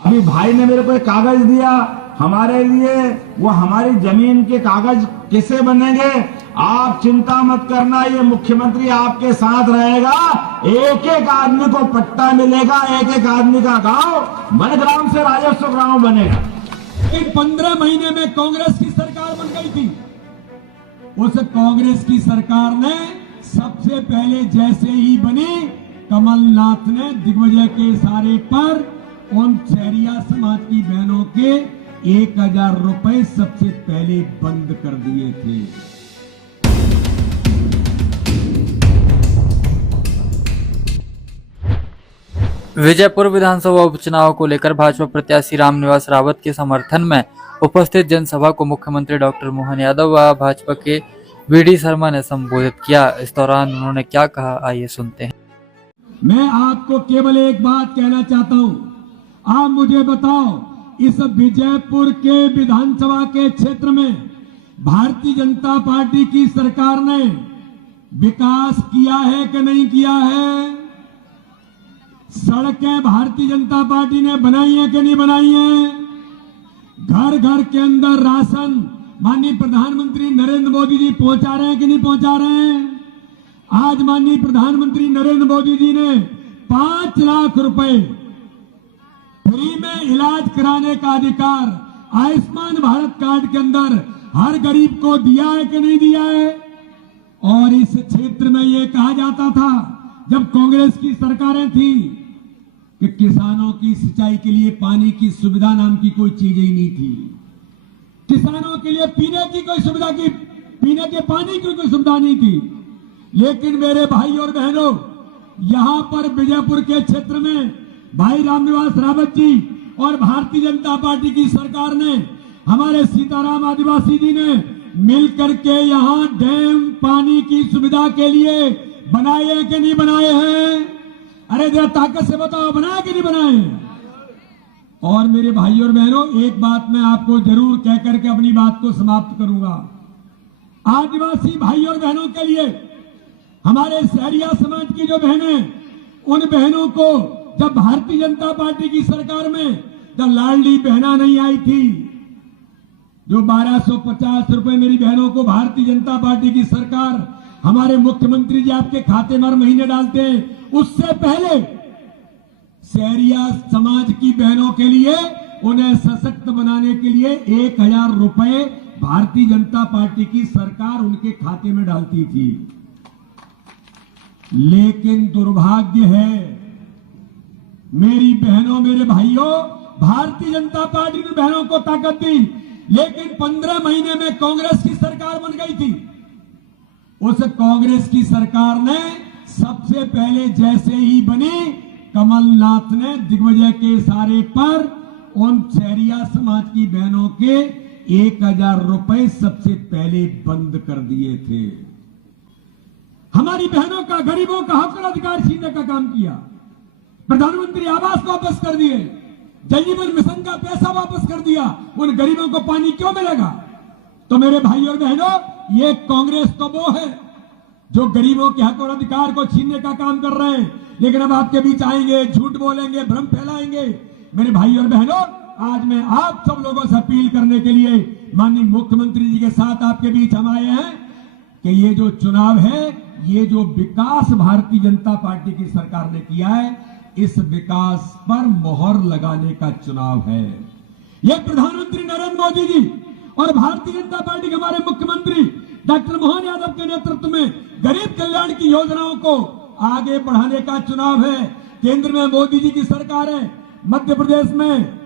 अभी भाई ने मेरे को एक कागज दिया हमारे लिए, वो हमारी जमीन के कागज कैसे बनेंगे? आप चिंता मत करना, ये मुख्यमंत्री आपके साथ रहेगा। एक एक आदमी को पट्टा मिलेगा, एक एक आदमी का गांव वनग्राम से राजस्व ग्राम बनेगा। इन 15 महीने में कांग्रेस की सरकार बन गई थी। उस कांग्रेस की सरकार ने सबसे पहले जैसे ही बनी, कमलनाथ ने दिग्विजय के इशारे पर उन शहरिया समाज की बहनों के 1000 रुपए सबसे पहले बंद कर दिए थे। विजयपुर विधानसभा उपचुनाव को लेकर भाजपा प्रत्याशी रामनिवास रावत के समर्थन में उपस्थित जनसभा को मुख्यमंत्री डॉक्टर मोहन यादव व भाजपा के वीडी शर्मा ने संबोधित किया। इस दौरान उन्होंने क्या कहा, आइए सुनते हैं। मैं आपको केवल एक बात कहना चाहता हूं, आप मुझे बताओ, इस विजयपुर के विधानसभा के क्षेत्र में भारतीय जनता पार्टी की सरकार ने विकास किया है कि नहीं किया है? सड़कें भारतीय जनता पार्टी ने बनाई है कि नहीं बनाई है? घर घर के अंदर राशन माननीय प्रधानमंत्री नरेंद्र मोदी जी पहुंचा रहे हैं कि नहीं पहुंचा रहे हैं? आज माननीय प्रधानमंत्री नरेंद्र मोदी जी ने 5 लाख रुपए फ्री में इलाज कराने का अधिकार आयुष्मान भारत कार्ड के अंदर हर गरीब को दिया है कि नहीं दिया है? और इस क्षेत्र में यह कहा जाता था जब कांग्रेस की सरकारें थी कि किसानों की सिंचाई के लिए पानी की सुविधा नाम की कोई चीज ही नहीं थी। किसानों के लिए पीने की कोई सुविधा की, पीने के पानी की कोई सुविधा नहीं थी। लेकिन मेरे भाई और बहनों, यहां पर विजयपुर के क्षेत्र में भाई रामनिवास रावत जी और भारतीय जनता पार्टी की सरकार ने, हमारे सीताराम आदिवासी जी ने मिलकर के यहां डैम पानी की सुविधा के लिए बनाए हैं कि नहीं बनाए हैं? अरे जरा ताकत से बताओ, बनाए कि नहीं बनाए? और मेरे भाई और बहनों, एक बात मैं आपको जरूर कह करके अपनी बात को समाप्त करूंगा। आदिवासी भाई और बहनों के लिए, हमारे शहरिया समाज की जो बहनें, उन बहनों को जब भारतीय जनता पार्टी की सरकार में जब लाडली बहना नहीं आई थी, जो 1250 रुपए मेरी बहनों को भारतीय जनता पार्टी की सरकार, हमारे मुख्यमंत्री जी आपके खाते में हर महीने डालते हैं, उससे पहले शहरिया समाज की बहनों के लिए, उन्हें सशक्त बनाने के लिए 1000 रुपए भारतीय जनता पार्टी की सरकार उनके खाते में डालती थी। लेकिन दुर्भाग्य है मेरी बहनों, मेरे भाइयों, भारतीय जनता पार्टी ने बहनों को ताकत दी, लेकिन 15 महीने में कांग्रेस की सरकार बन गई थी। उस कांग्रेस की सरकार ने सबसे पहले जैसे ही बनी, कमलनाथ ने दिग्विजय के इशारे पर उन शहरिया समाज की बहनों के 1000 रुपए सबसे पहले बंद कर दिए थे। हमारी बहनों का, गरीबों का हक और अधिकार छीनने का काम किया। प्रधानमंत्री आवास वापस कर दिए, जल जीवन मिशन का पैसा वापस कर दिया। उन गरीबों को पानी क्यों मिलेगा? तो मेरे भाई और बहनों, ये कांग्रेस तो वो है जो गरीबों के हक और अधिकार को छीनने का काम कर रहे हैं, लेकिन अब आपके बीच आएंगे, झूठ बोलेंगे, भ्रम फैलाएंगे। मेरे भाई और बहनों, आज मैं आप सब लोगों से अपील करने के लिए माननीय मुख्यमंत्री जी के साथ आपके बीच हम आए हैं कि ये जो चुनाव है, ये जो विकास भारतीय जनता पार्टी की सरकार ने किया है, इस विकास पर मोहर लगाने का चुनाव है। ये प्रधानमंत्री नरेंद्र मोदी जी और भारतीय जनता पार्टी के हमारे मुख्यमंत्री डॉक्टर मोहन यादव के नेतृत्व में गरीब कल्याण की योजनाओं को आगे बढ़ाने का चुनाव है। केंद्र में मोदी जी की सरकार है, मध्य प्रदेश में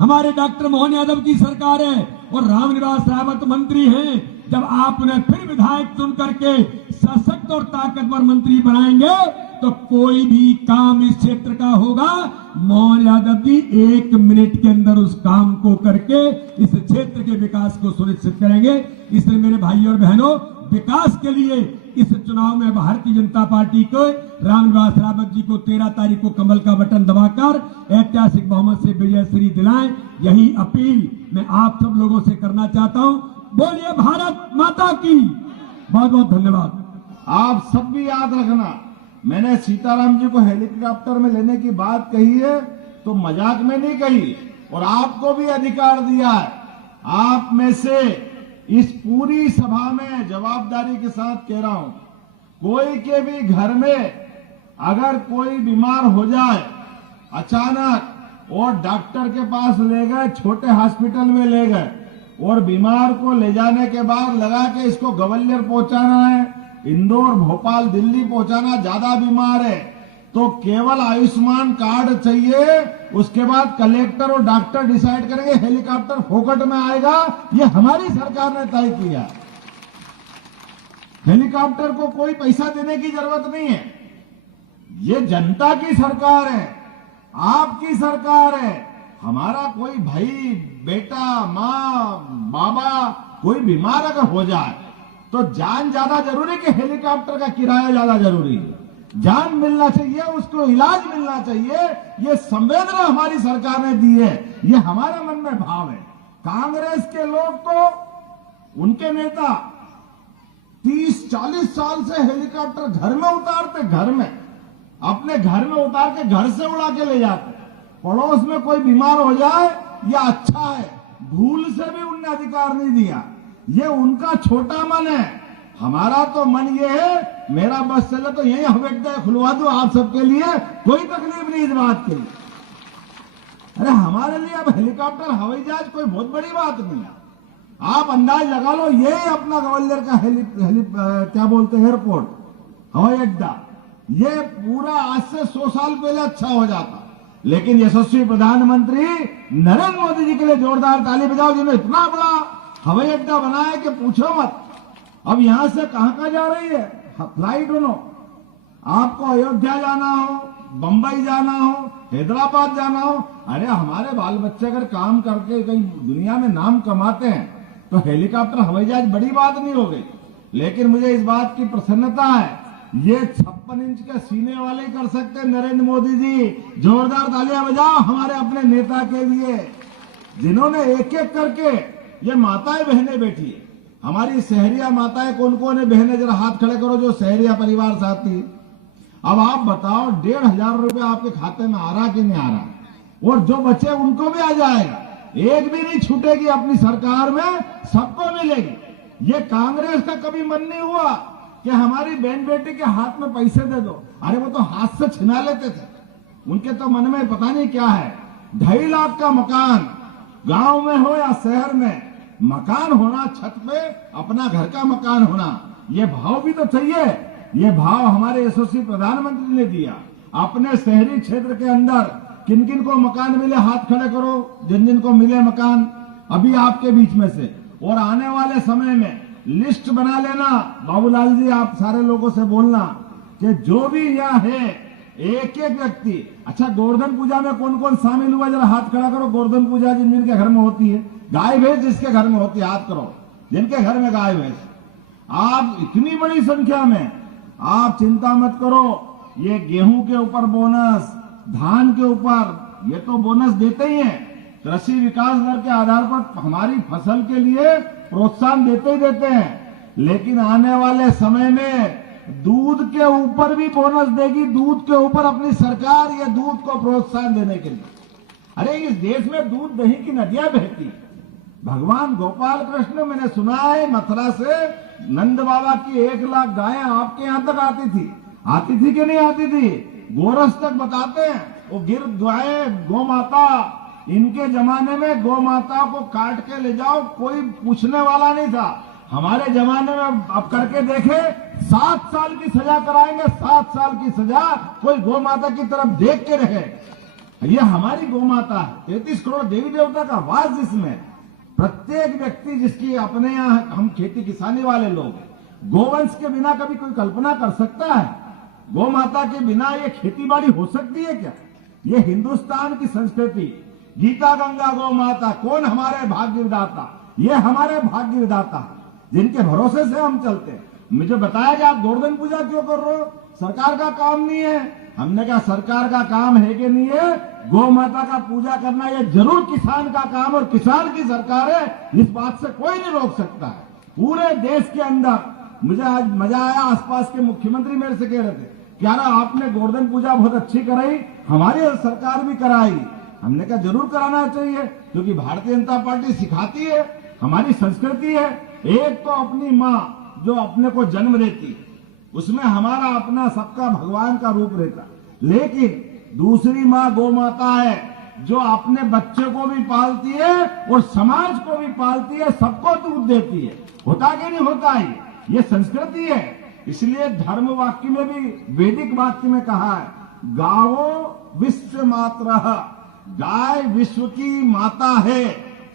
हमारे डॉक्टर मोहन यादव की सरकार है और रामनिवास रावत मंत्री हैं। जब आप उन्हें फिर विधायक चुन करके सशक्त और ताकतवर मंत्री बनाएंगे तो कोई भी काम इस क्षेत्र का होगा, मोहन यादव जी 1 मिनट के अंदर उस काम को करके इस क्षेत्र के विकास को सुनिश्चित करेंगे। इसलिए मेरे भाई और बहनों, विकास के लिए इस चुनाव में भारतीय जनता पार्टी को, रामनिवास रावत जी को 13 तारीख को कमल का बटन दबाकर ऐतिहासिक बहुमत से विजय श्री दिलाएं। यही अपील मैं आप सब लोगों से करना चाहता हूं। बोलिए भारत माता की। बहुत बहुत धन्यवाद। आप सब भी याद रखना, मैंने सीताराम जी को हेलीकॉप्टर में लेने की बात कही है तो मजाक में नहीं कही, और आपको भी अधिकार दिया है। आप में से इस पूरी सभा में जवाबदारी के साथ कह रहा हूं, कोई के भी घर में अगर कोई बीमार हो जाए अचानक और डॉक्टर के पास ले गए, छोटे हॉस्पिटल में ले गए, और बीमार को ले जाने के बाद लगा के इसको ग्वालियर पहुंचाना है, इंदौर, भोपाल, दिल्ली पहुंचाना, ज्यादा बीमार है, तो केवल आयुष्मान कार्ड चाहिए। उसके बाद कलेक्टर और डॉक्टर डिसाइड करेंगे, हेलीकॉप्टर फोकट में आएगा। ये हमारी सरकार ने तय किया। हेलीकॉप्टर को कोई पैसा देने की जरूरत नहीं है। ये जनता की सरकार है, आपकी सरकार है। हमारा कोई भाई, बेटा, माँ, बाबा कोई बीमार अगर हो जाए तो जान ज्यादा जरूरी कि हेलीकॉप्टर का किराया ज्यादा जरूरी है? जान मिलना चाहिए, उसको इलाज मिलना चाहिए। ये संवेदना हमारी सरकार ने दी है, ये हमारे मन में भाव है। कांग्रेस के लोग तो, उनके नेता 30-40 साल से हेलीकॉप्टर घर में उतारते, घर में अपने घर में उतार के घर से उड़ा के ले जाते। पड़ोस में कोई बीमार हो जाए या अच्छा है, भूल से भी उनने अधिकार नहीं दिया। ये उनका छोटा मन है। हमारा तो मन ये है, मेरा बस चले तो यही हवाई अड्डा खुलवा दो आप सबके लिए, कोई तकलीफ नहीं इस बात की। अरे हमारे लिए अब हेलीकॉप्टर, हवाई जहाज कोई बहुत बड़ी बात नहीं है। आप अंदाज लगा लो, ये अपना ग्वालियर का क्या बोलते हैं, एयरपोर्ट, हवाई अड्डा, ये पूरा आज से 100 साल पहले अच्छा हो जाता। लेकिन यशस्वी प्रधानमंत्री नरेंद्र मोदी जी के लिए जोरदार ताली बजाओ, जिन्होंने इतना बड़ा हवाई अड्डा बनाया कि पूछो मत। अब यहां से कहां जा रही है फ्लाइट? आपको अयोध्या जाना हो, बंबई जाना हो, हैदराबाद जाना हो, अरे हमारे बाल बच्चे अगर काम करके कहीं दुनिया में नाम कमाते हैं तो हेलीकॉप्टर, हवाई जहाज बड़ी बात नहीं हो गई। लेकिन मुझे इस बात की प्रसन्नता है, ये 56 इंच के सीने वाले कर सकते हैं नरेंद्र मोदी जी। जोरदार तालियां बजाओ हमारे अपने नेता के लिए, जिन्होंने एक एक करके, ये माताएं बहनें बैठी है, हमारी शहरिया माताएं कौन कौन है, बहनें जरा हाथ खड़े करो जो शहरिया परिवार साथी। अब आप बताओ 1,500 रुपए आपके खाते में आ रहा कि नहीं आ रहा? और जो बचे उनको भी आ जाएगा, एक भी नहीं छूटेगी अपनी सरकार में, सबको मिलेगी। ये कांग्रेस का कभी मन नहीं हुआ कि हमारी बहन बेटी के हाथ में पैसे दे दो। अरे वो तो हाथ से छिना लेते थे। उनके तो मन में पता नहीं क्या है। 2.5 लाख का मकान, गांव में हो या शहर में, मकान होना, छत पे अपना घर का मकान होना, ये भाव भी तो चाहिए। ये भाव हमारे यशस्वी प्रधानमंत्री ने दिया। अपने शहरी क्षेत्र के अंदर किन किन को मकान मिले, हाथ खड़े करो जिन जिन को मिले मकान अभी आपके बीच में से। और आने वाले समय में लिस्ट बना लेना, बाबूलाल जी आप सारे लोगों से बोलना कि जो भी यहाँ है एक एक व्यक्ति। अच्छा, गोवर्धन पूजा में कौन कौन शामिल हुआ, जरा हाथ खड़ा करो। गोवर्धन पूजा जिन जिनके घर में होती है, गाय भैंस जिसके घर में होती है हाथ करो, जिनके घर में गाय भैंस। आप इतनी बड़ी संख्या में, आप चिंता मत करो। ये गेहूं के ऊपर बोनस, धान के ऊपर, ये तो बोनस देते ही हैं। कृषि विकास दर के आधार पर हमारी फसल के लिए प्रोत्साहन देते ही देते हैं। लेकिन आने वाले समय में दूध के ऊपर भी बोनस देगी। दूध के ऊपर अपनी सरकार ये दूध को प्रोत्साहन देने के लिए। अरे इस देश में दूध दही की नदियां बहती है। भगवान गोपाल कृष्ण, मैंने सुना है मथुरा से नंद बाबा की 1 लाख गायें आपके यहां तक आती थी कि नहीं आती थी? गोरस तक बताते हैं वो गिर गाय, गौ माता, इनके जमाने में गौ माता को काट के ले जाओ, कोई पूछने वाला नहीं था। हमारे जमाने में अब करके देखे, 7 साल की सजा कराएंगे, 7 साल की सजा। कोई गौ माता की तरफ देख के रहे। ये हमारी गौ माता है, 33 करोड़ देवी देवता का वास जिसमें। प्रत्येक व्यक्ति जिसकी अपने यहाँ, हम खेती किसानी वाले लोग, गोवंश के बिना कभी कोई कल्पना कर सकता है? गौ माता के बिना ये खेती बाड़ी हो सकती है क्या? ये हिंदुस्तान की संस्कृति। गीता गंगा गौ माता, कौन हमारे भाग्य विधाता? ये हमारे भाग्य विधाता जिनके भरोसे से हम चलते हैं। मुझे बताया कि आप गोवर्धन पूजा क्यों कर रहे हो? सरकार का काम नहीं है। हमने कहा सरकार का काम है कि नहीं है? गौ माता का पूजा करना ये जरूर किसान का काम, और किसान की सरकार है, इस बात से कोई नहीं रोक सकता है। पूरे देश के अंदर मुझे आज मजा आया, आसपास के मुख्यमंत्री मेरे से कह रहे थे, क्या आपने गोवर्धन पूजा बहुत अच्छी कराई, हमारी सरकार भी कराई। हमने कहा जरूर कराना चाहिए, क्योंकि भारतीय जनता पार्टी सिखाती है, हमारी संस्कृति है। एक तो अपनी माँ जो अपने को जन्म देती, उसमें हमारा अपना सबका भगवान का रूप रहता, लेकिन दूसरी माँ गौ माता है जो अपने बच्चे को भी पालती है और समाज को भी पालती है, सबको दूध देती है। होता कि नहीं होता है? ये संस्कृति है। इसलिए धर्म वाक्य में भी, वैदिक वाक्य में कहा है, गावो विश्व मातरः, गाय विश्व की माता है,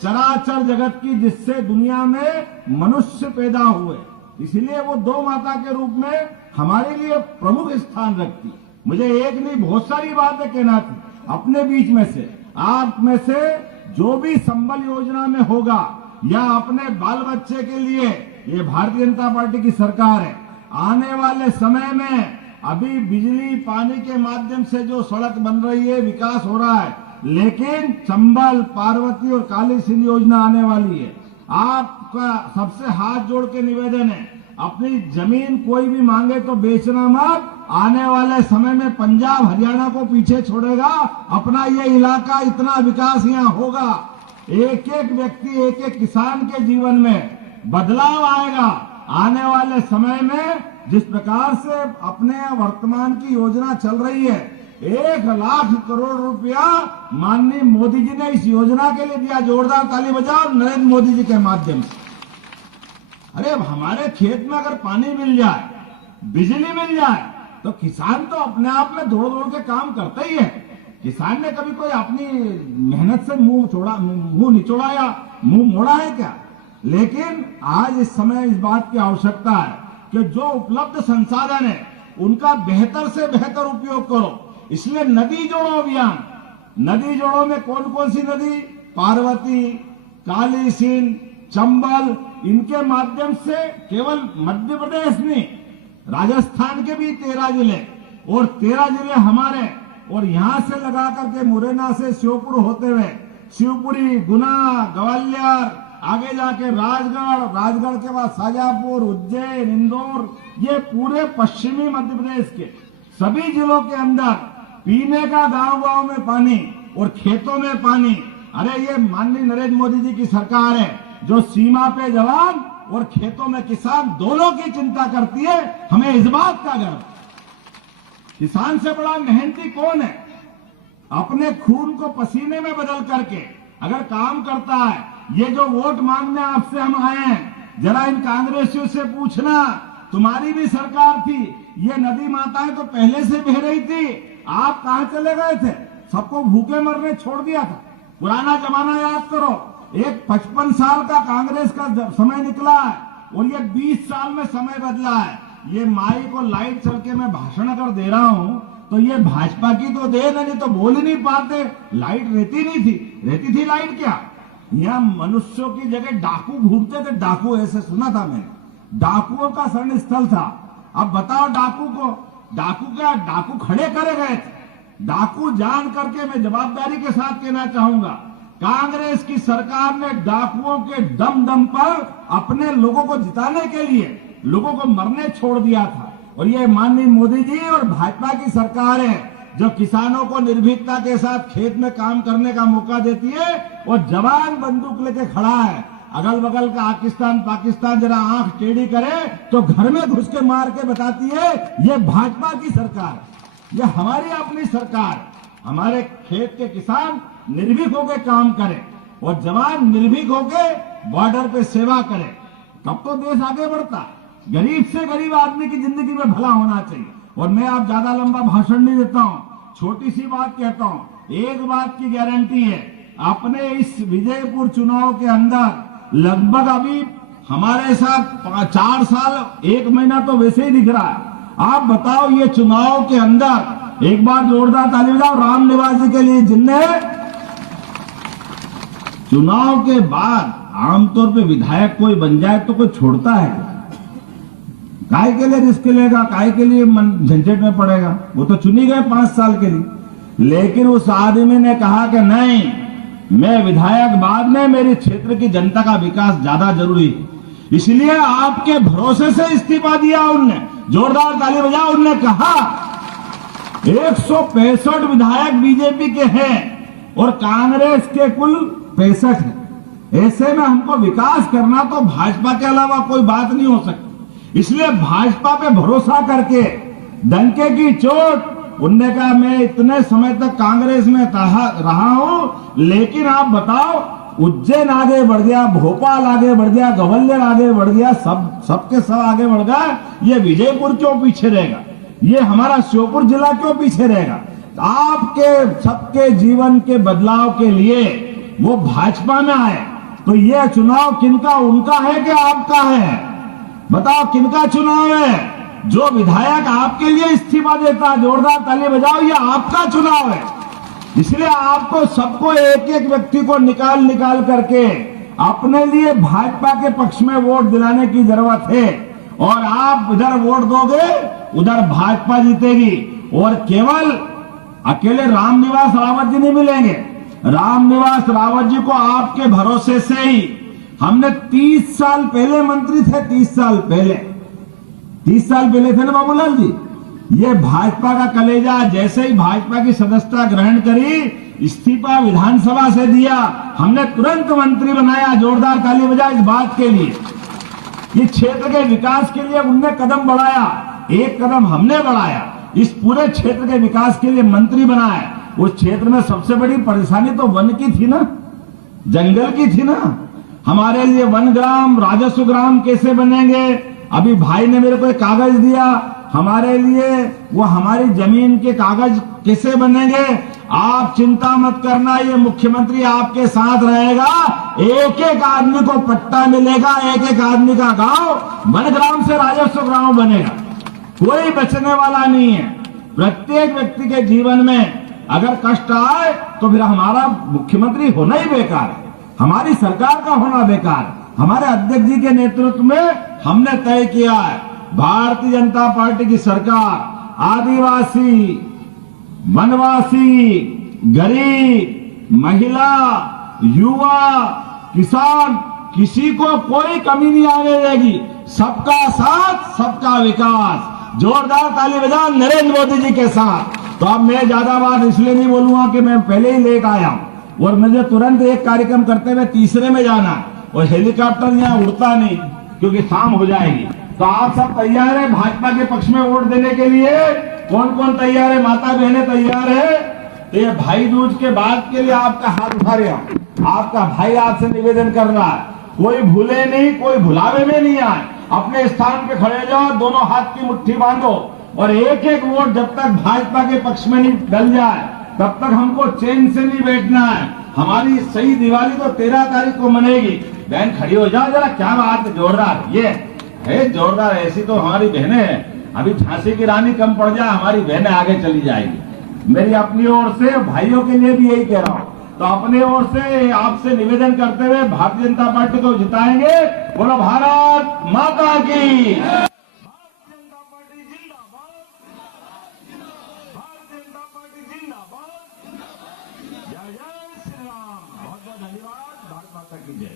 चराचर जगत की, जिससे दुनिया में मनुष्य पैदा हुए। इसलिए वो दो माता के रूप में हमारे लिए प्रमुख स्थान रखती। मुझे एक नहीं बहुत सारी बातें कहना थी अपने बीच में से, आप में से जो भी संबल योजना में होगा या अपने बाल बच्चे के लिए, ये भारतीय जनता पार्टी की सरकार है। आने वाले समय में अभी बिजली पानी के माध्यम से जो सड़क बन रही है, विकास हो रहा है, लेकिन चंबल, पार्वती और काली सिंध योजना आने वाली है। आपका सबसे हाथ जोड़ के निवेदन है, अपनी जमीन कोई भी मांगे तो बेचना मत। आने वाले समय में पंजाब हरियाणा को पीछे छोड़ेगा, अपना ये इलाका, इतना विकास यहाँ होगा। एक एक व्यक्ति, एक एक किसान के जीवन में बदलाव आएगा। आने वाले समय में जिस प्रकार से अपने वर्तमान की योजना चल रही है, 1 लाख करोड़ रुपया माननीय मोदी जी ने इस योजना के लिए दिया। जोरदार ताली बजाओ नरेंद्र मोदी जी के माध्यम से। अरे अब हमारे खेत में अगर पानी मिल जाए, बिजली मिल जाए, तो किसान तो अपने आप में दौड़ दौड़ के काम करता ही है। किसान ने कभी कोई अपनी मेहनत से मुंह निचोड़ा या मुंह मोड़ा है क्या? लेकिन आज इस समय इस बात की आवश्यकता है कि जो उपलब्ध संसाधन है उनका बेहतर से बेहतर उपयोग करो। इसलिए नदी जोड़ो अभियान, नदी जोड़ो में कौन कौन सी नदी? पार्वती, काली सिंध, चंबल, इनके माध्यम से केवल मध्य प्रदेश नहीं, राजस्थान के भी 13 जिले और 13 जिले हमारे, और यहां से लगा करके मुरैना से श्योपुर होते हुए शिवपुरी, गुना, ग्वालियर, आगे जाके राजगढ़, राजगढ़ के बाद शाजापुर, उज्जैन, इंदौर, ये पूरे पश्चिमी मध्य प्रदेश के सभी जिलों के अंदर पीने का गांव-गांव में पानी और खेतों में पानी। अरे ये माननीय नरेंद्र मोदी जी की सरकार है जो सीमा पे जवान और खेतों में किसान दोनों की चिंता करती है। हमें इस बात का गर्व। किसान से बड़ा मेहनती कौन है? अपने खून को पसीने में बदल करके अगर काम करता है। ये जो वोट मांगने आपसे हम आए हैं, जरा इन कांग्रेसियों से पूछना, तुम्हारी भी सरकार थी, ये नदी माताएं तो पहले से बह रही थी, आप कहां चले गए थे? सबको भूखे मरने छोड़ दिया था। पुराना जमाना याद करो, एक 55 साल का कांग्रेस का समय निकला है और ये 20 साल में समय बदला है। ये माई को लाइट चल के मैं भाषण अगर दे रहा हूं तो ये भाजपा की तो देन है, नहीं तो बोल ही नहीं पाते। लाइट रहती नहीं थी, रहती थी लाइट क्या? यहाँ मनुष्यों की जगह डाकू घूमते थे। डाकू ऐसे सुना था मैंने, डाकुओं का शरण स्थल था। अब बताओ डाकू को, डाकू खड़े करे गए थे। डाकू जान करके मैं जवाबदारी के साथ कहना चाहूंगा, कांग्रेस की सरकार ने डाकुओं के दम दम पर अपने लोगों को जिताने के लिए लोगों को मरने छोड़ दिया था। और ये माननीय मोदी जी और भाजपा की सरकार है जो किसानों को निर्भीकता के साथ खेत में काम करने का मौका देती है और जवान बंदूक लेके खड़ा है। अगल बगल का पाकिस्तान जरा आंख टेढ़ी करे तो घर में घुस के मार के बताती है ये भाजपा की सरकार, ये हमारी अपनी सरकार। हमारे खेत के किसान निर्भीक होकर काम करें और जवान निर्भीक होकर बॉर्डर पे सेवा करें, तब तो देश आगे बढ़ता। गरीब से गरीब आदमी की जिंदगी में भला होना चाहिए। और मैं आप ज्यादा लंबा भाषण नहीं देता हूं, छोटी सी बात कहता हूं। एक बात की गारंटी है, अपने इस विजयपुर चुनाव के अंदर लगभग अभी हमारे साथ 4 साल 1 महीना तो वैसे ही दिख रहा है। आप बताओ ये चुनाव के अंदर एक बार जोरदार ताली बजाओ राम निवास जी के लिए, जिनने चुनाव के बाद आमतौर पे विधायक कोई बन जाए तो कोई छोड़ता है? काय के लिए रिस्क लेगा, काय के लिए झंझट में पड़ेगा? वो तो चुनी गए 5 साल के लिए। लेकिन उस आदमी ने कहा कि नहीं, मैं विधायक बाद में, मेरे क्षेत्र की जनता का विकास ज्यादा जरूरी है, इसलिए आपके भरोसे से इस्तीफा दिया उनने। जोरदार ताली बजाओ। उनने कहा 165 विधायक बीजेपी के हैं, और कांग्रेस के कुल 65 है। ऐसे में हमको विकास करना तो भाजपा के अलावा कोई बात नहीं हो सकती। इसलिए भाजपा पे भरोसा करके डंके की चोट, उनने कहा मैं इतने समय तक कांग्रेस में रहा हूं, लेकिन आप बताओ उज्जैन आगे बढ़ गया, भोपाल आगे बढ़ गया, ग्वालियर आगे बढ़ गया, सबके सब आगे बढ़ गया, ये विजयपुर क्यों पीछे रहेगा? ये हमारा श्योपुर जिला क्यों पीछे रहेगा? आपके सबके जीवन के बदलाव के लिए वो भाजपा में आए, तो ये चुनाव किनका, उनका है कि आपका है? बताओ किनका चुनाव है? जो विधायक आपके लिए इस्तीफा देता, जोरदार ताली बजाओ, ये आपका चुनाव है। इसलिए आपको सबको एक एक व्यक्ति को निकाल करके अपने लिए भाजपा के पक्ष में वोट दिलाने की जरूरत है। और आप इधर वोट दोगे, उधर भाजपा जीतेगी। और केवल अकेले रामनिवास रावत जी नहीं मिलेंगे। रामनिवास रावत जी को आपके भरोसे से ही हमने 30 साल पहले मंत्री थे, 30 साल पहले थे ना बाबूलाल जी। ये भाजपा का कलेजा, जैसे ही भाजपा की सदस्यता ग्रहण करी, इस्तीफा विधानसभा से दिया, हमने तुरंत मंत्री बनाया। जोरदार ताली बजा इस बात के लिए। ये क्षेत्र के विकास के लिए उनने कदम बढ़ाया, एक कदम हमने बढ़ाया। इस पूरे क्षेत्र के विकास के लिए मंत्री बनाया। उस क्षेत्र में सबसे बड़ी परेशानी तो वन की थी ना, जंगल की थी ना। हमारे लिए वन ग्राम, राजस्व ग्राम कैसे बनेंगे? अभी भाई ने मेरे को एक कागज दिया, हमारे लिए वो हमारी जमीन के कागज कैसे बनेंगे? आप चिंता मत करना, ये मुख्यमंत्री आपके साथ रहेगा। एक एक आदमी को पट्टा मिलेगा, एक एक आदमी का गांव वन ग्राम से राजस्व ग्राम बनेगा। कोई बचने वाला नहीं है। प्रत्येक व्यक्ति के जीवन में अगर कष्ट आए तो फिर हमारा मुख्यमंत्री होना ही बेकार है, हमारी सरकार का होना बेकार है। हमारे अध्यक्ष जी के नेतृत्व में हमने तय किया है, भारतीय जनता पार्टी की सरकार आदिवासी, वनवासी, गरीब, महिला, युवा, किसान, किसी को कोई कमी नहीं आने देगी। सबका साथ, सबका विकास। जोरदार ताली बजाओ नरेंद्र मोदी जी के साथ। तो अब मैं ज्यादा बात इसलिए नहीं बोलूंगा कि मैं पहले ही लेट आया हूं और मुझे तुरंत एक कार्यक्रम करते हुए तीसरे में जाना, और हेलीकॉप्टर यहाँ उड़ता नहीं क्योंकि शाम हो जाएगी। तो आप सब तैयार है भाजपा के पक्ष में वोट देने के लिए? कौन कौन तैयार है? माता बहनें तैयार है? तो ये भाई दूज के बाद के लिए आपका हाथ उठा रहा हूं। आपका भाई आपसे निवेदन कर रहा है, कोई भूले नहीं, कोई भुलावे में नहीं आए। अपने स्थान पे खड़े जाओ, दोनों हाथ की मुट्ठी बांधो, और एक एक वोट जब तक भाजपा के पक्ष में नहीं डल जाए तब तक हमको चैन से नहीं बैठना है। हमारी सही दिवाली तो 13 तारीख को मनेगी। बहन खड़ी हो जाओ जरा, क्या बात है, जोरदार। ये है जोरदार, ऐसी तो हमारी बहनें हैं। अभी झांसी की रानी कम पड़ जाए, हमारी बहनें आगे चली जाएगी। मेरी अपनी ओर से भाइयों के लिए भी यही कह रहा हूं। तो अपने ओर से आपसे निवेदन करते हुए भारतीय जनता पार्टी को जिताएंगे। बोलो भारत माता की। धन्यवाद। भारत माता की जय।